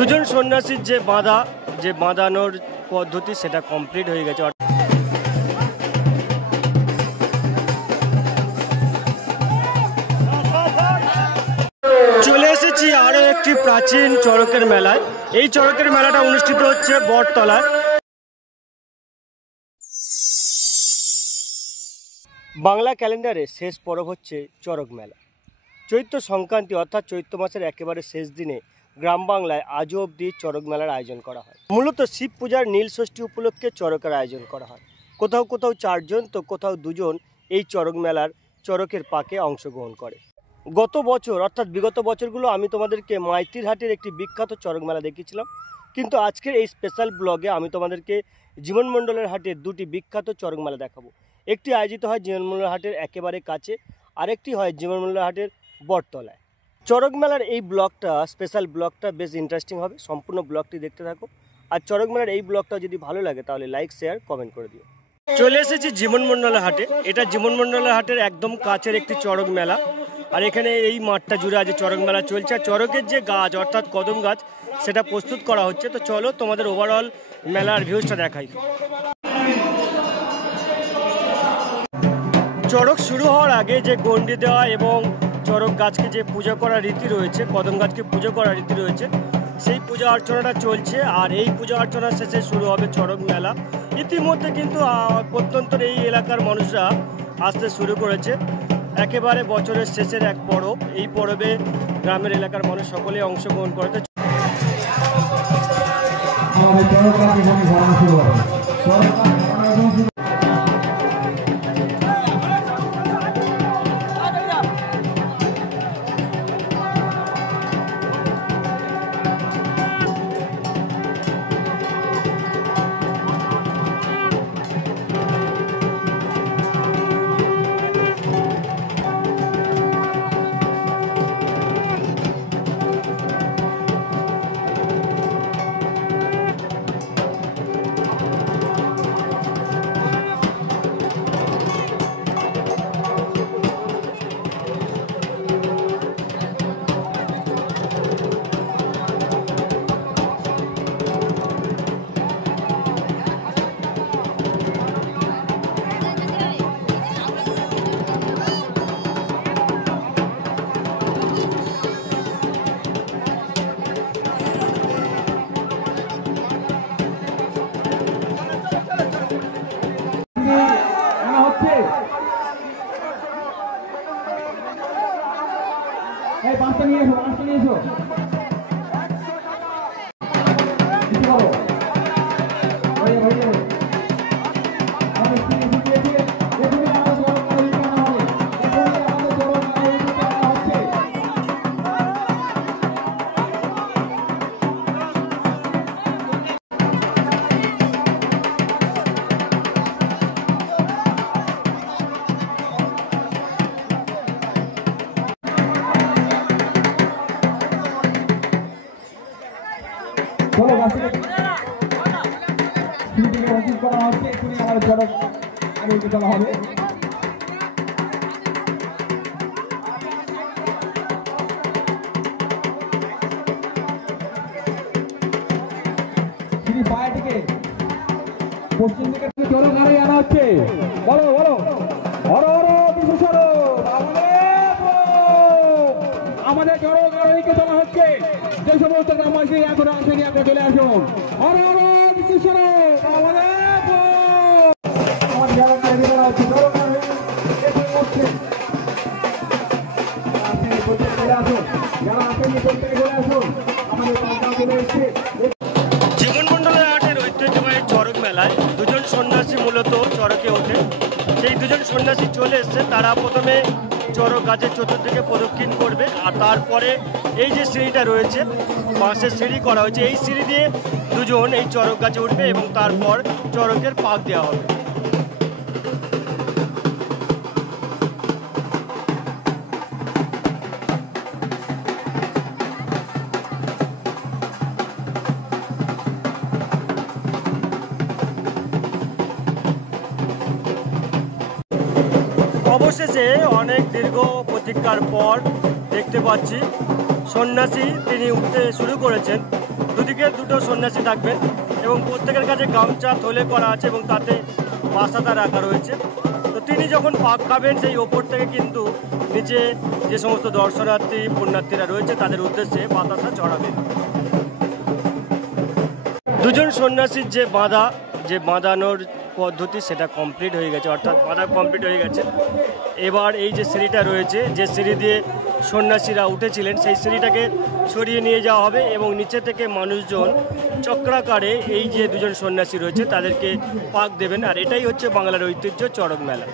দুজন সন্ন্যাসীর যে বাঁধানোর পদ্ধতি সেটা কমপ্লিট হয়ে গেছে। চলে এসেছি আরো একটি প্রাচীন চড়কের মেলায়। এই চড়কের মেলাটা অনুষ্ঠিত হচ্ছে বটতলায়। বাংলা ক্যালেন্ডারে শেষ পরব হচ্ছে চড়ক মেলা। চৈত্র সংক্রান্তি অর্থাৎ চৈত্র মাসের একেবারে শেষ দিনে গ্রাম বাংলায় আজও অবধি চড়ক মেলার আয়োজন করা হয়। মূলত শিব পূজার নীল ষষ্ঠী উপলক্ষে চড়কের আয়োজন করা হয়। কোথাও কোথাও 4 জন তো কোথাও 2 জন এই চড়ক মেলার চড়কের পাকে অংশগ্রহণ করে। গত বছর অর্থাৎ বিগত বছরগুলো আমি তোমাদেরকে মাইতিরহাটের একটি বিখ্যাত চড়ক মেলা দেখিয়েছিলাম, কিন্তু আজকের এই স্পেশাল ব্লগে আমি তোমাদেরকে জীবন মণ্ডলের হাটের 2টি বিখ্যাত চড়ক মেলা দেখাবো। একটি আয়োজিত হয় জীবন মণ্ডলের হাটের একেবারে কাছে, আরেকটি হয় জীবন মণ্ডলের হাটের বটতলায়। চড়ক মেলার এই ব্লগটা স্পেশাল ব্লগটা বেশ ইন্টারেস্টিং হবে, সম্পূর্ণ ব্লগটি দেখতে থাকো। আর চড়ক মেলার এই ব্লগটা যদি ভালো লাগে তাহলে লাইক শেয়ার কমেন্ট করে দিও। চলে এসেছি জীবন মণ্ডলের হাটে। এটা জীবন মণ্ডলের হাটের একদম কাছের একটি চড়ক মেলা। আর এখানে এই মাঠটা জুড়ে আজ চড়ক মেলা চলছে। আর চড়কের যে গাছ অর্থাৎ কদম গাছ সেটা প্রস্তুত করা হচ্ছে। তো চলো তোমাদের ওভারঅল মেলার ভিউজটা দেখাই। চড়ক শুরু হওয়ার আগে যে গণ্ডি দেওয়া এবং চড়ক গাছকে যে পূজা করার রীতি রয়েছে, কদম গাছকে পুজো করার রীতি রয়েছে, সেই পূজা অর্চনাটা চলছে। আর এই পূজা অর্চনার শেষে শুরু হবে চড়ক মেলা। ইতিমধ্যে কিন্তু প্রত্যন্ত এই এলাকার মানুষরা আসতে শুরু করেছে। একেবারে বছরের শেষের এক পরব। এই পরবে গ্রামের এলাকার মানুষ সকলেই অংশগ্রহণ করতে। বাসটা নিয়ে এসো, বাসটা নিয়ে এসো। পশ্চিম দিকে চড়ক গাড়ি আনা হচ্ছে। বলো বলো আমাদের চড়ক গাড়িকে তোলা হচ্ছে। যে সমস্ত গ্রামবাসী এখন আসেনি আপনি চলে আসুন। জীবন মণ্ডলের হাটের ঐতিহ্যবাহী চড়ক মেলায় 2 জন সন্ন্যাসী মূলত চড়কে ওঠে। সেই 2 জন সন্ন্যাসী চলে এসছে। তারা প্রথমে চড়ক গাছের চতুর্দিকে প্রদক্ষিণ করবে, আর তারপরে এই যে সিঁড়িটা রয়েছে বাঁশের সিঁড়ি করা হয়েছে, এই সিঁড়ি দিয়ে 2 জন এই চড়ক গাছে উঠবে এবং তারপর চড়কের পাক দেওয়া হবে। অবশেষে অনেক দীর্ঘ প্রতীক্ষার পর দেখতে পাচ্ছি সন্ন্যাসী তিনি উঠতে শুরু করেছেন। দিকে দুটো সন্ন্যাসী থাকবেন এবং প্রত্যেকের কাছে গামছা থলে করা আছে এবং তাতে বাসাতা রাখা রয়েছে। তো তিনি যখন পাক খাবেন সেই ওপর থেকে কিন্তু নিচে যে সমস্ত দর্শনার্থী পুণ্যার্থীরা রয়েছে তাদের উদ্দেশ্যে বাতাসা চড়াবেন। দুজন সন্ন্যাসীর যে বাঁধানোর পদ্ধতি সেটা কমপ্লিট হয়ে গেছে, অর্থাৎ বাঁধা কমপ্লিট হয়ে গেছে। এবার এই যে সিঁড়িটা রয়েছে, যে সিঁড়ি দিয়ে সন্ন্যাসীরা উঠেছিলেন, সেই সিঁড়িটাকে সরিয়ে নিয়ে যাওয়া হবে এবং নিচে থেকে মানুষজন চক্রাকারে এই যে দুজন সন্ন্যাসী রয়েছে তাদেরকে পাক দেবেন। আর এটাই হচ্ছে বাংলার ঐতিহ্য চড়ক মেলা।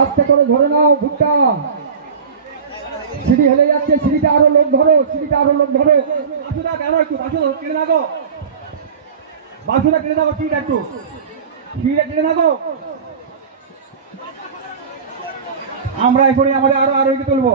আস্তে করে ধরে নাও ভুট্টা, সিঁড়ি হেলে যাচ্ছে, সিঁড়িটা আরো লোক ধরো, সিঁড়িটা আরো লোক ধরো। বাসুদা কেন একটু বাসুদা কেটে থাকো, বাসুদা কেটে থাকো, সিঁড়িটা একটু সিঁড়িটা কেটে থাকো। আমরা এখনই আমাদের আরো আরোগ্য তুলবো।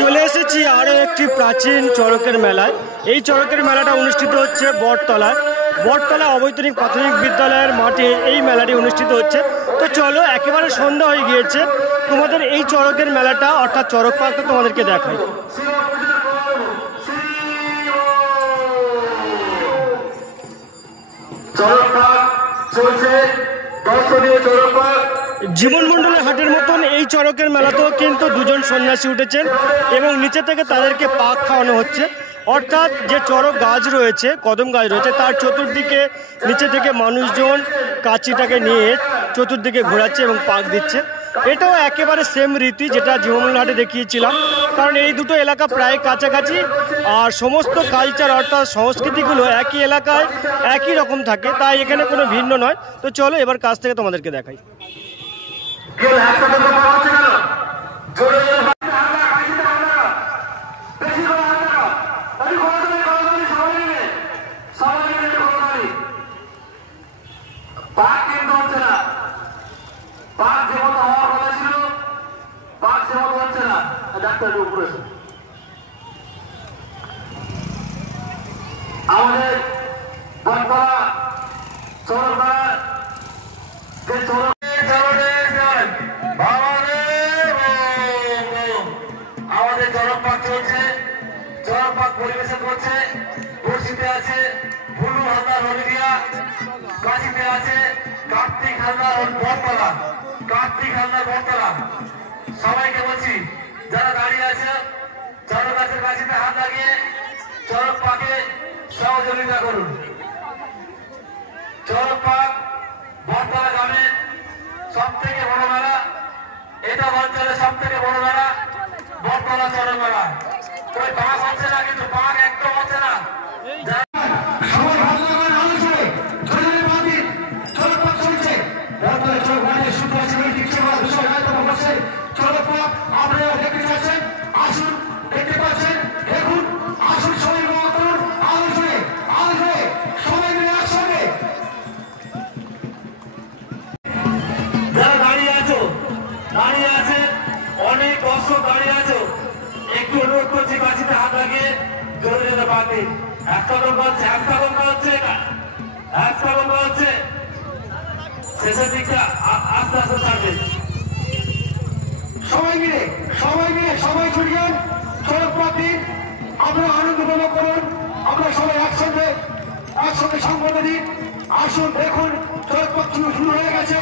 চলে এসেছি আরও একটি প্রাচীন চড়কের মেলায়। এই চড়কের মেলাটা অনুষ্ঠিত হচ্ছে বটতলা অবৈতনিক প্রাথমিক বিদ্যালয়ের মাঠে এই মেলাটি অনুষ্ঠিত হচ্ছে। তো চলো, একেবারে সন্ধ্যা হয়ে গিয়েছে, তোমাদের এই চড়কের মেলাটা অর্থাৎ চড়ক পার্কটা তোমাদেরকে দেখাই। জীবন মণ্ডলের হাটের মতন এই চড়কের মেলাতেও কিন্তু দুজন সন্ন্যাসী উঠেছেন এবং নিচে থেকে তাদেরকে পাক খাওয়ানো হচ্ছে। অর্থাৎ যে চড়ক গাছ রয়েছে, কদম গাছ রয়েছে, তার চতুর্দিকে নিচে থেকে মানুষজন কাঁচিটাকে নিয়ে চতুর্দিকে ঘোরাচ্ছে এবং পাক দিচ্ছে। এটাও একেবারে সেম রীতি যেটা জীবনঘাটে দেখিয়েছিলাম, কারণ এই দুটো এলাকা প্রায় কাছাকাছি আর সমস্ত কালচার অর্থাৎ সংস্কৃতিগুলো একই এলাকায় একই রকম থাকে, তাই এখানে কোনো ভিন্ন নয়। তো চলো এবার কাছ থেকে তোমাদেরকে দেখাই। আমাদের বটতলা চরকপাড়ার যে আমাদের চরকপাক চলছে, চরকপাক পরিবেশন করছে। বড়শিতে আছে ভুলু হালদার হলদিয়া, কাশিতে আছে কার্তিক হালদার বটতলা, কার্তিক হালদার বটতলা। সবাইকে বলছি যারা দাঁড়িয়ে আছে চরক গাছের কাছিতে হাত লাগিয়ে চরক পাকে সহযোগিতা করুন। চরক পাক বটতলা গ্রামের সব থেকে বড় মেলা, এটা অঞ্চলের সব থেকে বড় মেলা বটতলা চরক মেলা। ওই পাক হচ্ছে না, কিন্তু পাক একদম হচ্ছে না। সবাই ভালো লাগার আলোচনা জনের বাদী চরক পাক চলছে। বটতলা চরক মেলায় শুরু আছে বিষয় হয়তো বসে চরক পাক আপনারা দেখতে চাচ্ছেন, আসুন দেখতে পাচ্ছেন, দেখুন, আসুন সবাই আলোচনা সবাই মিলে একসঙ্গে। যারা দাঁড়িয়ে আছে অনেক দর্শক দাঁড়িয়ে আছো, একটু অনুরোধ করছি কাছিতে হাত লাগিয়ে জোরে জোরে পাকে একটা লম্বা হচ্ছে শেষের দিকটা আস্তে আস্তে ছাড়বে। সবাই মিলে সবাই ছড়িয়ে চরক পাক দিন, আপনারা আনন্দ উপভোগ করুন। আমরা সবাই একসঙ্গে সংবাদ দিন। আসুন দেখুন চরক পাক শুরু হয়ে গেছে।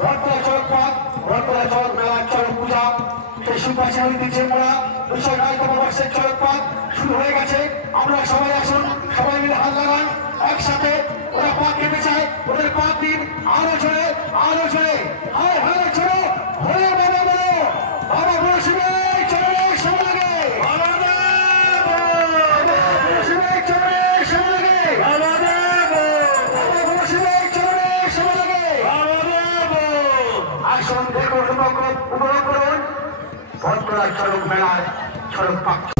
বটতলা চরক পাক, বটতলা চরক মেলা, চরক পূজা, সেই সুপাশে ঐতিহ্যে মোড়া বিষয় রায়তমবর্ষের চরক পাক শুরু হয়ে গেছে। আমরা সবাই আসুন, সবাই মিলে হাত লাগান একসাথে। ওরা পাক খেতে চায়, ওদের পাক দিন। আরো জোরে হায় হায় চলো হয়ে বাবা বলো, বাবা বলো শুনে চলে সব লাগে, আসুন দেখুন উপভোগ করুন বটতলা চরক মেলার চরক পাক।